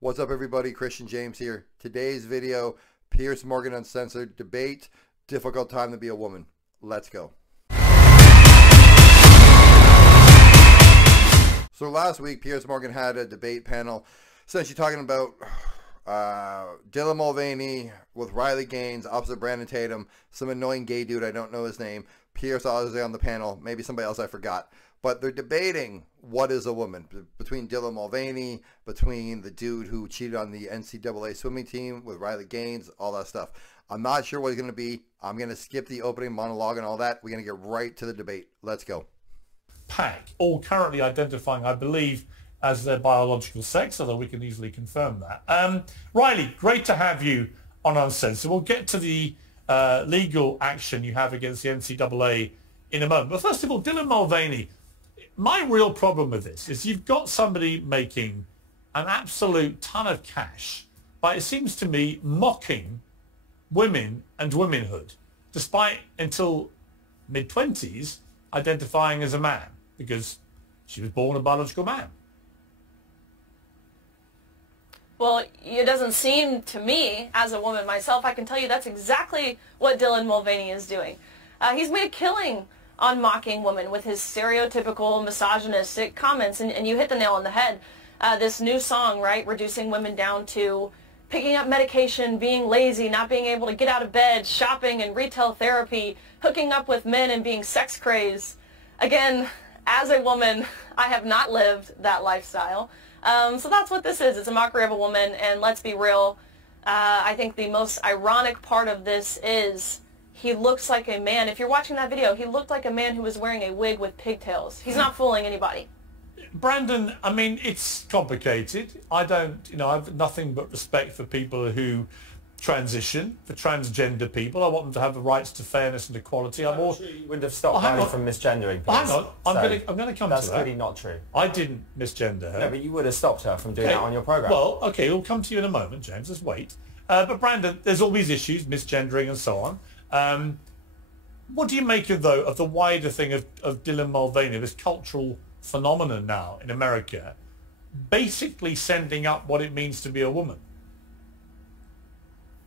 What's up, everybody? Christian James here. Today's video, Piers Morgan Uncensored debate, difficult time to be a woman. Let's go. So last week, Piers Morgan had a debate panel essentially talking about Dylan Mulvaney with Riley Gaines, opposite Brandon Tatum, some annoying gay dude, I don't know his name. Piers obviously on the panel, maybe somebody else I forgot. But they're debating what is a woman, between Dylan Mulvaney, between the dude who cheated on the NCAA swimming team with Riley Gaines, all that stuff. I'm not sure what it's going to be. I'm going to skip the opening monologue and all that. We're going to get right to the debate. Let's go. Pack, all currently identifying, I believe, as their biological sex, although we can easily confirm that. Riley, great to have you on Uncensored. We'll get to the legal action you have against the NCAA in a moment. But first of all, Dylan Mulvaney, my real problem with this is you've got somebody making an absolute ton of cash by, it seems to me, mocking women and womanhood, despite until mid-20s identifying as a man, because she was born a biological man. Well, it doesn't seem to me, as a woman myself, I can tell you that's exactly what Dylan Mulvaney is doing. He's made a killing on mocking women with his stereotypical misogynistic comments, and you hit the nail on the head. This new song, right, reducing women down to picking up medication, being lazy, not being able to get out of bed, shopping and retail therapy, hooking up with men and being sex crazed. Again, as a woman, I have not lived that lifestyle. So that's what this is. It's a mockery of a woman, and let's be real, I think the most ironic part of this is he looks like a man. If you're watching that video, he looked like a man who was wearing a wig with pigtails. He's not fooling anybody. Brandon, I mean, it's complicated. I have nothing but respect for people who transition, for transgender people. I want them to have the rights to fairness and equality. I'm sure you wouldn't have stopped Riley from misgendering. Hang on, I'm going to come to that. That's really not true. I didn't misgender her. No, but you would have stopped her from doing that on your programme. Well, okay, we'll come to you in a moment, James. Let's wait. But Brandon, there's all these issues, misgendering and so on. What do you make of the wider thing of Dylan Mulvaney, this cultural phenomenon now in America, basically sending up what it means to be a woman?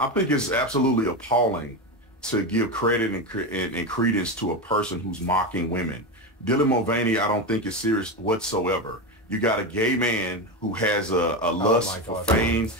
I think it's absolutely appalling to give credit and credence to a person who's mocking women. Dylan Mulvaney, I don't think is serious whatsoever. You got a gay man who has a lust for fame,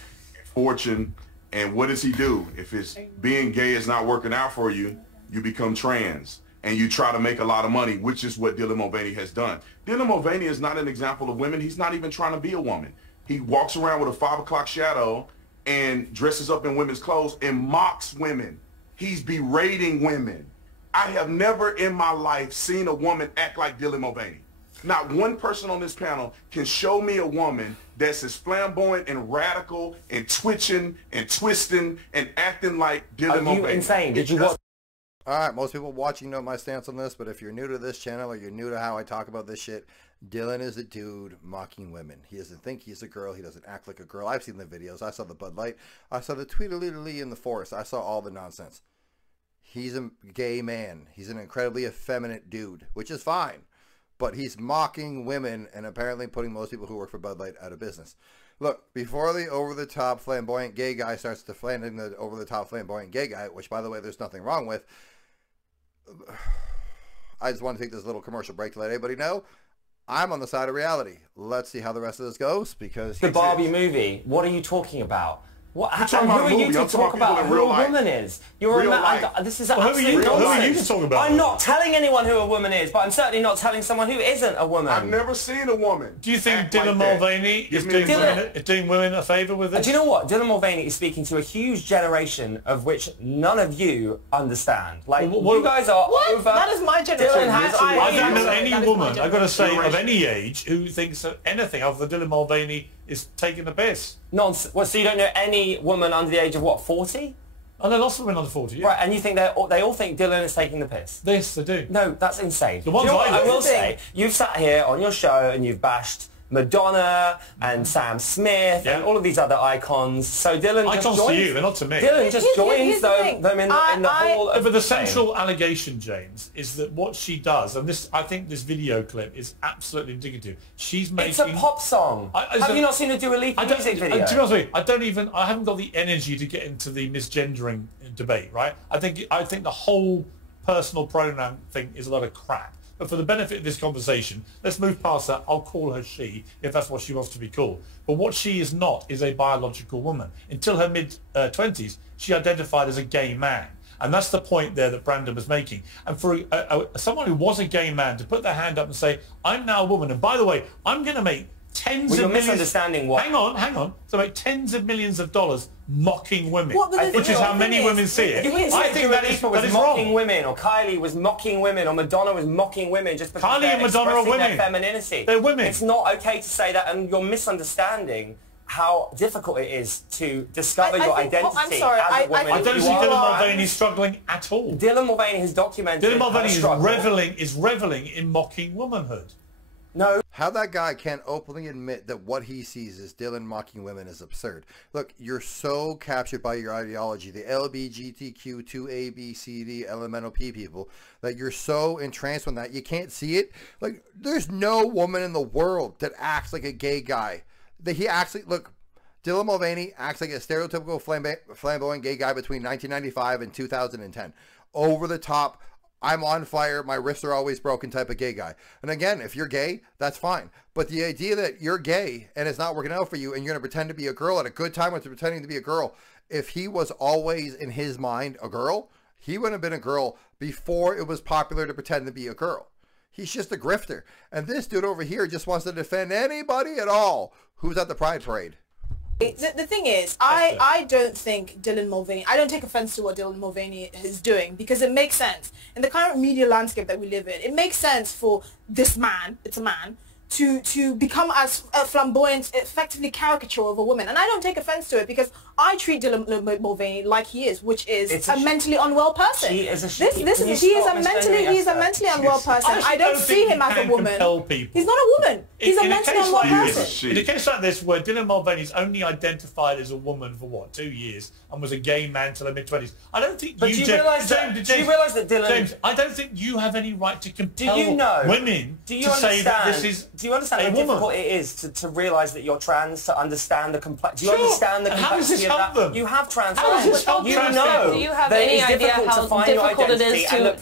fortune, and what does he do? If it's being gay is not working out for you, you become trans and you try to make a lot of money, which is what Dylan Mulvaney has done. Dylan Mulvaney is not an example of women. He's not even trying to be a woman. He walks around with a 5 o'clock shadow and dresses up in women's clothes and mocks women. He's berating women. I have never in my life seen a woman act like Dylan Mulvaney. Not one person on this panel can show me a woman that's as flamboyant and radical and twitching and twisting and acting like Dylan Mulvaney. Are you insane? Did you watch? All right, most people watching know my stance on this, but if you're new to this channel or you're new to how I talk about this shit, Dylan is a dude mocking women. He doesn't think he's a girl. He doesn't act like a girl. I've seen the videos. I saw the Bud Light. I saw the Tweedledee in the forest. I saw all the nonsense. He's a gay man. He's an incredibly effeminate dude, which is fine. But he's mocking women and apparently putting most people who work for Bud Light out of business. Look, before the over-the-top flamboyant gay guy starts defending the over-the-top flamboyant gay guy, which, by the way, there's nothing wrong with, I just want to take this little commercial break to let everybody know I'm on the side of reality. Let's see how the rest of this goes, because The Barbie movie, what are you talking about? What, I'm talking who about a are you movie. to I'm talk talking about people in who real a life. woman is? You're Real a man. life. This is Well, who absolute are you nonsense. to talk about? I'm not telling anyone who a woman is, but I'm certainly not telling someone who isn't a woman. I've never seen a woman. Do you think act Dylan like that. Mulvaney is doing women a favour with this? Do you know what? Dylan Mulvaney is speaking to a huge generation of which none of you understand. Like, you guys are over... That is my generation. I don't know any That is woman, my I've got to say, of generation. any age who thinks that anything other than Dylan Mulvaney is taking the piss. Nonsense. Well, so you don't know any woman under the age of, what, 40? And there are lots of women under 40, yeah. Right, and you think they all think Dylan is taking the piss? Yes, they do. No, that's insane. The ones Do you know what I I will do. say, you've sat here on your show and you've bashed Madonna and Sam Smith and all of these other icons. So Dylan just icons joins, to you, they're not to me. Dylan just joins them in the whole of but the central allegation, James, is that what she does, and this, I think this video clip is absolutely indicative. She's making... It's a pop song. Have you not seen her do a Lipa music video? To be honest with you, I haven't got the energy to get into the misgendering debate, right? I think the whole personal pronoun thing is a lot of crap. But for the benefit of this conversation, let's move past that. I'll call her she, if that's what she wants to be called. But what she is not is a biological woman. Until her mid-20s, she identified as a gay man. And that's the point there that Brandon was making. And for someone who was a gay man to put their hand up and say, I'm now a woman, and by the way, I'm going to make tens of millions... misunderstanding what... Hang on. So make tens of millions of dollars mocking women, Well, which is how many women see it. I think that is mocking wrong. women, or Kylie was mocking women, or Madonna was mocking women just because Kylie they're and Madonna are expressing women. their femininity. They're women. It's not okay to say that, and you're misunderstanding how difficult it is to discover your identity I'm sorry, as a woman. I don't see Dylan Mulvaney struggling at all. Dylan Mulvaney has documented Dylan Mulvaney struggle. is reveling in mocking womanhood. No. How that guy can't openly admit that what he sees as Dylan mocking women is absurd. Look, you're so captured by your ideology, the LBGTQ2A, B, C, D, elemental P people, that you're so entranced with that you can't see it. Like, there's no woman in the world that acts like a gay guy. That he actually, look, Dylan Mulvaney acts like a stereotypical flamboyant gay guy between 1995 and 2010. Over the top, I'm on fire, my wrists are always broken type of gay guy. And again, if you're gay, that's fine. But the idea that you're gay and it's not working out for you and you're going to pretend to be a girl at a good time with pretending to be a girl, if he was always in his mind a girl, he wouldn't have been a girl before it was popular to pretend to be a girl. He's just a grifter. And this dude over here just wants to defend anybody at all who's at the Pride Parade. The thing is, I don't think Dylan Mulvaney, I don't take offense to what Dylan Mulvaney is doing, because it makes sense. In the current media landscape that we live in, it makes sense for this man, it's a man, to become as a flamboyant, effectively caricature of a woman. And I don't take offense to it, because I treat Dylan Mulvaney like he is, which is a mentally unwell person. He is a mentally unwell person. I don't see him as a woman. He's not a woman. He's a mentally unwell person. In a case like this, where Dylan Mulvaney's only identified as a woman for what, 2 years, and was a gay man till the mid-20s, I don't think But you, do you realise that Dylan... James, I don't think you have any right to compel women to say that this is Do you understand how difficult it is to realise that you're trans, to understand the complexity? Do you understand the complexity of that? You have trans friends. You know do you have any idea how difficult it is to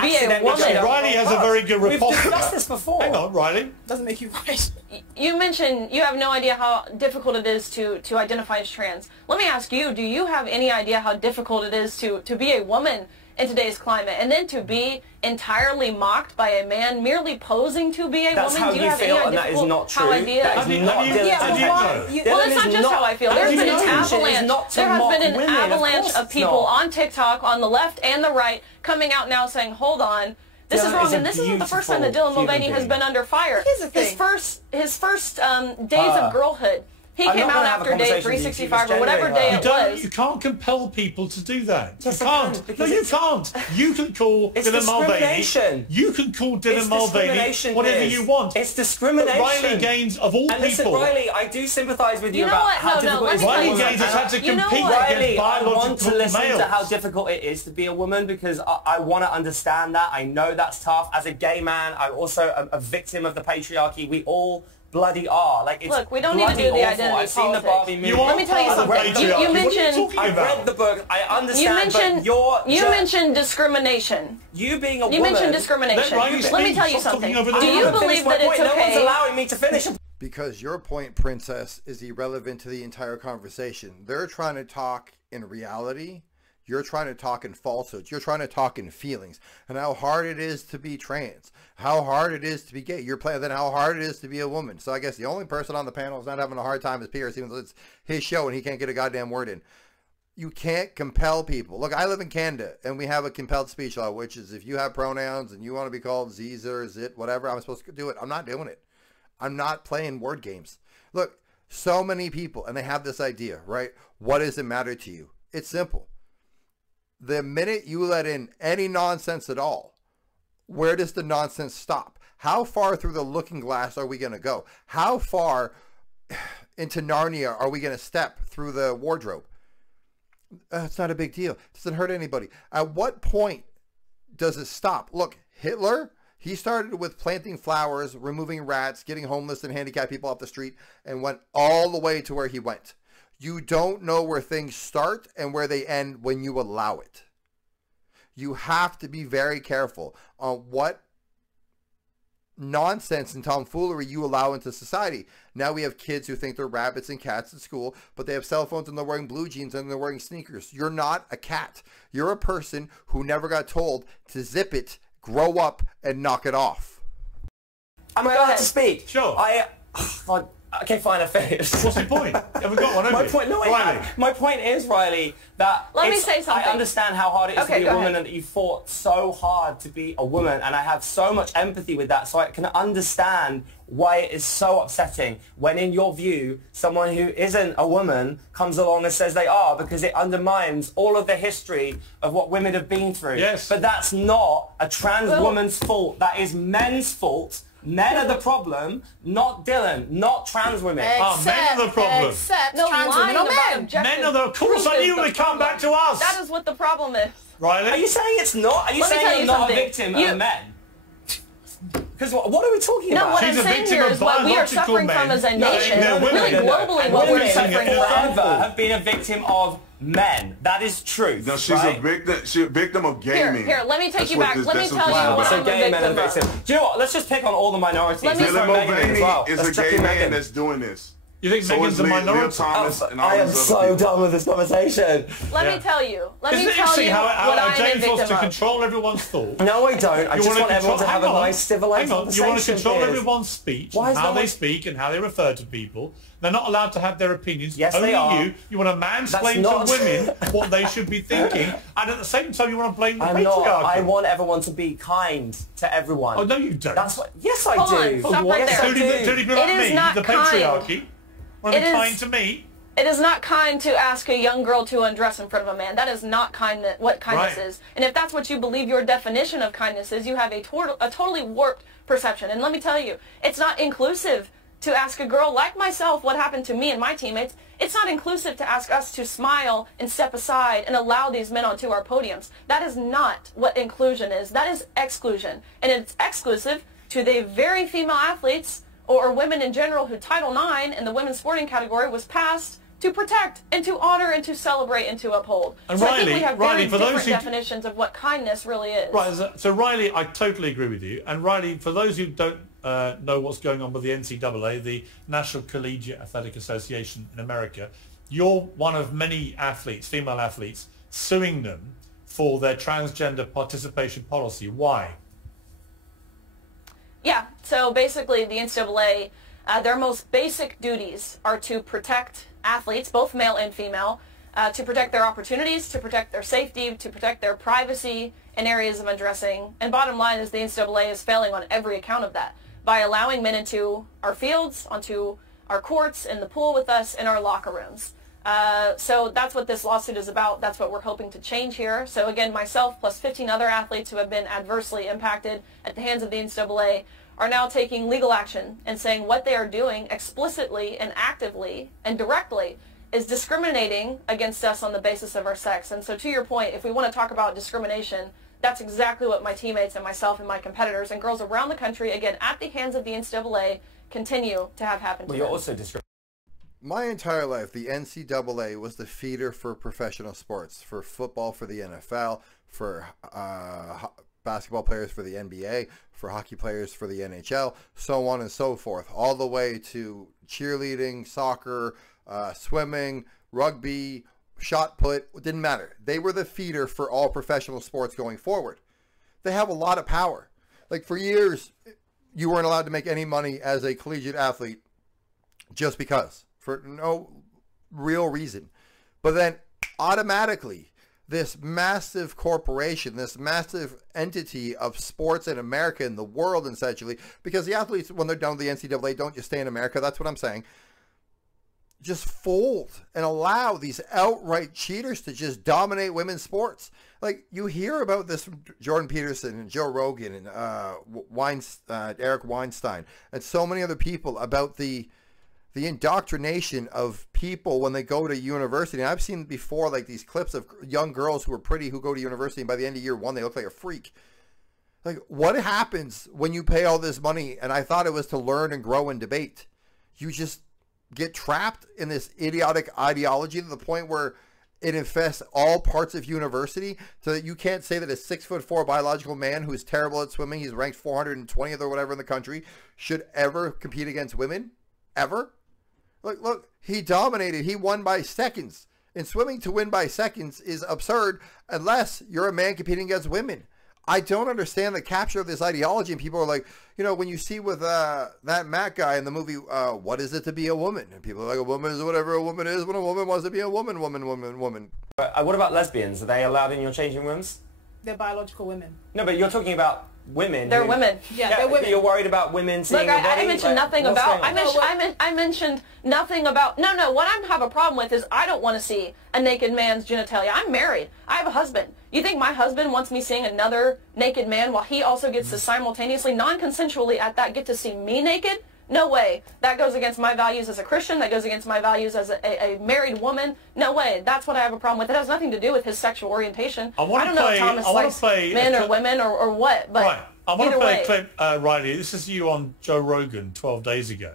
be a woman? Riley has a very good report. We've discussed this before. Hang on, Riley. Doesn't make you right. You mentioned you have no idea how difficult it is to identify as trans. Let me ask you, do you have any idea how difficult it is to be a woman in today's climate, and then to be entirely mocked by a man merely posing to be a woman? Do you have any idea and that is not true. That is not Dylan's well, it's not just how I feel. There's been an avalanche. There has been an avalanche of people on TikTok, on the left and the right, coming out now saying, hold on, this is wrong. And this isn't the first time that Dylan Mulvaney has been under fire. His first days of girlhood. He came out after day 365 or whatever day it was. You can't compel people to do that. Yes, you can't. No, you can't. You can call Dylan Mulvaney. You can call Dylan Mulvaney whatever you want. It's discrimination. But Riley Gaines, of all people. Listen, Riley, I do sympathise with you about how difficult it is. Riley Gaines has had to compete against biological males. I want to listen to how difficult it is to be a woman, because I want to understand that. I know that's tough. As a gay man, I'm also a victim of the patriarchy. We all bloody are. Like, it's Look, we don't need to do the identity I've seen the Barbie movie. Let me tell you something. You mentioned... I've read the book. I understand, You mentioned discrimination. You being a woman... You mentioned discrimination. Let me tell you something. Do you believe that it's okay... No one's allowing me to finish. Because your point, Princess, is irrelevant to the entire conversation. They're trying to talk in reality. You're trying to talk in falsehoods. You're trying to talk in feelings and how hard it is to be trans, how hard it is to be gay. You're playing then how hard it is to be a woman. So I guess the only person on the panel who's not having a hard time is Pierce, even though it's his show and he can't get a goddamn word in. You can't compel people. Look, I live in Canada and we have a compelled speech law, which is if you have pronouns and you want to be called Z's or Zit, whatever, I'm supposed to do it. I'm not doing it. I'm not playing word games. Look, so many people, and they have this idea, right? What does it matter to you? It's simple. The minute you let in any nonsense at all, where does the nonsense stop? How far through the looking glass are we going to go? How far into Narnia are we going to step through the wardrobe? It's not a big deal. It doesn't hurt anybody. At what point does it stop? Look, Hitler, he started with planting flowers, removing rats, getting homeless and handicapped people off the street, and went all the way to where he went. You don't know where things start and where they end when you allow it. You have to be very careful on what nonsense and tomfoolery you allow into society. Now we have kids who think they're rabbits and cats at school, but they have cell phones and they're wearing blue jeans and they're wearing sneakers. You're not a cat. You're a person who never got told to zip it, grow up, and knock it off. Am I allowed to speak? Sure. Okay, fine, I finished. What's your point? Haven't got one, have you? My point is, Riley, that Let me say something. I understand how hard it is to be a woman and that you fought so hard to be a woman, and I have so much empathy with that, so I can understand why it is so upsetting when, in your view, someone who isn't a woman comes along and says they are, because it undermines all of the history of what women have been through. Yes. But that's not a trans woman's fault. That is men's fault. Men are the problem, not Dylan, not trans women. Men are the problem. Except No, trans lying women are about men. objective Men are the... Of course, I proof knew is it would come back to us. That is what the problem is. Riley? Are you saying it's not? Are you Let me tell saying you you're not a something. victim of men? Because what are we talking No, about? what She's I'm a saying victim here of is what we are biological suffering men. from as a No, nation. they're women. Really globally, And what we're women suffering forever from. have been a victim of men. That is true. No, she's right? a victim. She's a victim of gaming. Here, let me take you back. Let me tell you what So I'm a gay men are victim victim. of. Do you know what? Let's just pick on all the minorities. Let me- Let's Dylan throw Megan in as well. Mulvaney is Let's a chuck gay in man Megan. that's doing this. You think So Megan's is a Lil minority? Thomas and all I am these so other people. done with this conversation. Let Yeah. me tell you. Let Isn't me it tell interesting you how what I'm a James wants victim to of. control everyone's thought? No, I don't. I just want everyone to have a nice, civilized Hang on, you want to conversation. control Piers. everyone's speech, Why and is how no they one- speak and how they refer to people. They're not allowed to have their opinions. Yes, Only they are. you want to mansplain not- to women what they should be thinking, and at the same time you want to blame the I'm patriarchy. not. I want everyone to be kind to everyone. Oh, no, you don't. That's what. Yes, I Hold do. on, stop right Yes, there. I Dirty do. people like It is me, not the kind. patriarchy, want to It be is- kind to me. It is not kind to ask a young girl to undress in front of a man. That is not kindness. What kindness Right. is. And if that's what you believe your definition of kindness is, you have a totally warped perception. And let me tell you, it's not inclusive to ask a girl like myself what happened to me and my teammates. It's not inclusive to ask us to smile and step aside and allow these men onto our podiums. That is not what inclusion is. That is exclusion. And it's exclusive to the very female athletes or women in general who Title IX in the women's sporting category was passed to protect and to honor and to celebrate and to uphold. And So I Riley, think we have Riley, very for those different who definitions of what kindness really is. Right, so Riley, I totally agree with you. And Riley, for those who don't know what's going on with the NCAA, the National Collegiate Athletic Association in America, you're one of many athletes, female athletes, suing them for their transgender participation policy. Why? Yeah, so basically the NCAA, their most basic duties are to protect athletes, both male and female, to protect their opportunities, to protect their safety, to protect their privacy in areas of undressing. And bottom line is the NCAA is failing on every account of that by allowing men into our fields, onto our courts, in the pool with us, in our locker rooms. So that's what this lawsuit is about. That's what we're hoping to change here. So again, myself plus 15 other athletes who have been adversely impacted at the hands of the NCAA are now taking legal action and saying what they are doing explicitly and actively and directly is discriminating against us on the basis of our sex. And so to your point, if we want to talk about discrimination, that's exactly what my teammates and myself and my competitors and girls around the country, again, at the hands of the NCAA, continue to have happen to Well, you're them. also discriminating. My entire life, the NCAA was the feeder for professional sports, for football, for the NFL, for basketball players for the NBA, for hockey players for the NHL, so on and so forth, all the way to cheerleading, soccer, swimming, rugby, shot put. It didn't matter. They were the feeder for all professional sports going forward. They have a lot of power. Like for years, you weren't allowed to make any money as a collegiate athlete just because, for no real reason. But then automatically, this massive corporation, this massive entity of sports in America and the world essentially, because the athletes, when they're done with the NCAA, don't just stay in America. That's what I'm saying. just fold and allow these outright cheaters to just dominate women's sports. Like, you hear about this from Jordan Peterson and Joe Rogan and Eric Weinstein and so many other people about the indoctrination of people when they go to university. And I've seen before, like, these clips of young girls who are pretty who go to university, and by the end of year one, they look like a freak. Like, what happens when you pay all this money? And I thought it was to learn and grow and debate. You just get trapped in this idiotic ideology to the point where it infests all parts of university, so that you can't say that a 6'4" biological man who's terrible at swimming, he's ranked 420th or whatever in the country, should ever compete against women. Ever. Look, he dominated. He won by seconds. In swimming, to win by seconds is absurd unless you're a man competing against women. I don't understand the capture of this ideology. And people are like, you know, when you see with that Matt guy in the movie, What Is It to Be a Woman? And people are like, a woman is whatever a woman is when a woman wants to be a woman. What about lesbians? Are they allowed in your changing rooms? They're biological women. No, but you're talking about women. They're women. Yeah, they're women. You're worried about women seeing your body? I mentioned nothing about. I mentioned nothing about. No. What I have a problem with is I don't want to see a naked man's genitalia. I'm married. I have a husband. You think my husband wants me seeing another naked man while he also gets to simultaneously, non-consensually at that, get to see me naked? No way. That goes against my values as a Christian. That goes against my values as a married woman. No way. That's what I have a problem with. It has nothing to do with his sexual orientation. I don't know if Thomas likes men or women or what, but right. I want to play a clip, way. Riley. This is you on Joe Rogan 12 days ago,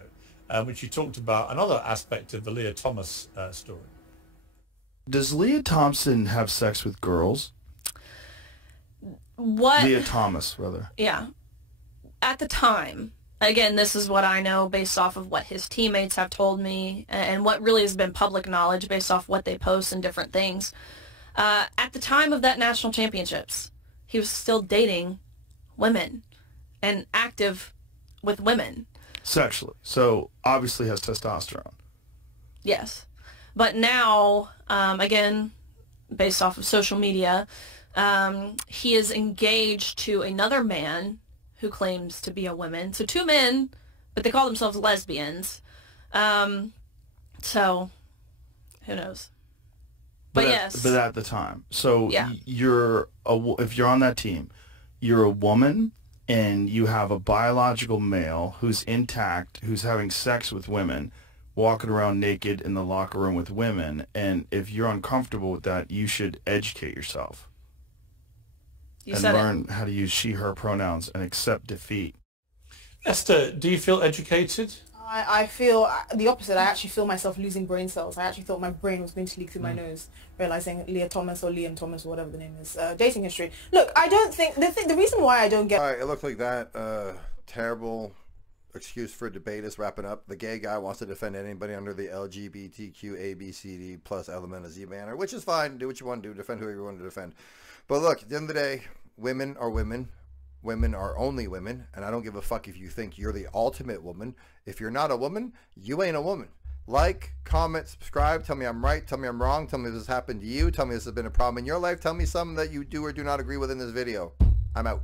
which you talked about another aspect of the Leah Thomas story. Does Leah Thompson have sex with girls? What? Leah Thomas, rather. Yeah. At the time, again, this is what I know based off of what his teammates have told me and what really has been public knowledge based off what they post and different things. At the time of that national championships, he was still dating women and active with women. Sexually. So obviously has testosterone. Yes. But now, again, based off of social media, he is engaged to another man who claims to be a woman. So two men, but they call themselves lesbians. So, who knows? But yes. But at the time. So yeah. If you're on that team, you're a woman and you have a biological male who's intact, who's having sex with women, walking around naked in the locker room with women, and if you're uncomfortable with that, you should educate yourself. And learn how to use she, her pronouns and accept defeat. Esther, do you feel educated? I feel the opposite. I actually feel myself losing brain cells. I actually thought my brain was going to leak through my nose, realizing Leah Thomas or Liam Thomas or whatever the name is, dating history. Look, I don't think the reason why I don't get. All right, it looked like that terrible excuse for debate is wrapping up. The gay guy wants to defend anybody under the LGBTQ ABCD plus element of Z banner, which is fine. Do what you want to do. Defend whoever you want to defend. But look, at the end of the day, women are women. Women are only women, and I don't give a fuck if you think you're the ultimate woman. If you're not a woman, you ain't a woman. Like, comment, subscribe, tell me I'm right, tell me I'm wrong, tell me this has happened to you, tell me this has been a problem in your life, tell me something that you do or do not agree with in this video. I'm out.